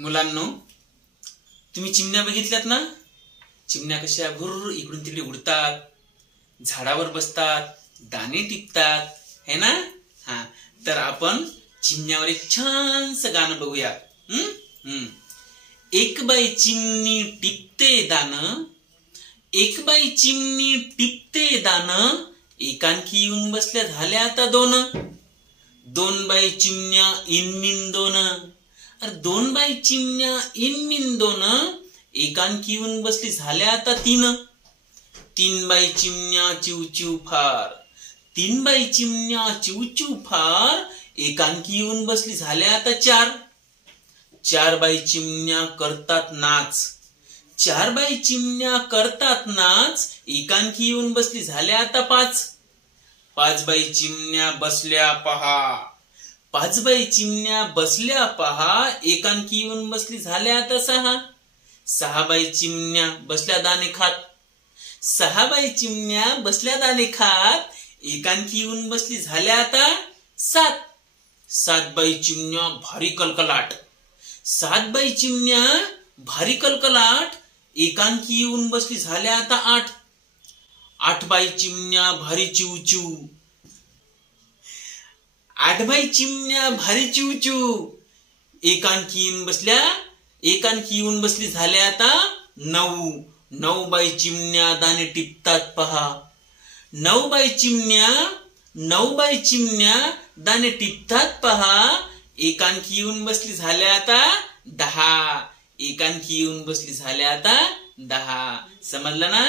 मुलांनो, तुम्ही चिमण्या बघितल्यात ना? चिमण्या कशा भुर्र इकडून तिकडे उडतात, झाडावर बसतात, दाणे टिपतात, है ना? हा, तर आपण चिमण्यावर एक छानसं गाणं बघूया. एक बाई चिमणी टिपते दाणं, एक बाई चिमणी टिपते दाणं, एकांकी येऊन बसल्या झाल्या आता दोन. दोन बाई चिमण्या इनमिन दोन, अरे दोन बाई चिमण्या इनमिन दोन, एकांकी येऊन बसली झाल्या आता तीन. तीन बाई चिमण्या चिव चिव फार, तीन बाई चिमण्या चिव चिव फार, एकांकी येऊन बसली झाल्या आता चार. चार बाई चिमण्या करतात नाच, चार बाई चिमण्या करतात नाच, एकांकी येऊन बसली झाल्या आता पाच. पाच बाई चिमण्या बसल्या पहा, पाच बाई चिमण्या बसल्या पहा, एकांकी येऊन बसली झाल्या आता सहा. सहा बाई चिमण्या बसल्या दाणे खात, सहा बाई चिमण्या बसल्या दाणे खात, एकांकी येऊन बसली झाल्या आता सात. सात बाई चिमण्या भारी कलकलाट, सात बाई चिमण्या भारी कलकलाट, एकांकी येऊन बसली झाल्या आता आठ. आठ बाई चिमण्या भारी चिव चिव, आठ बाई चिमण्या भारी चिव चिव, एकांकी येऊन बसली झाल्या आता नऊ. नऊ बाई चिमण्या दाणे टिपतात पहा, नऊ बाई चिमण्या दाणे टिपतात पहा, एकांकी येऊन बसली झाल्या आता दहा. एकांकी येऊन बसली झाल्या आता दहा. समजलं ना?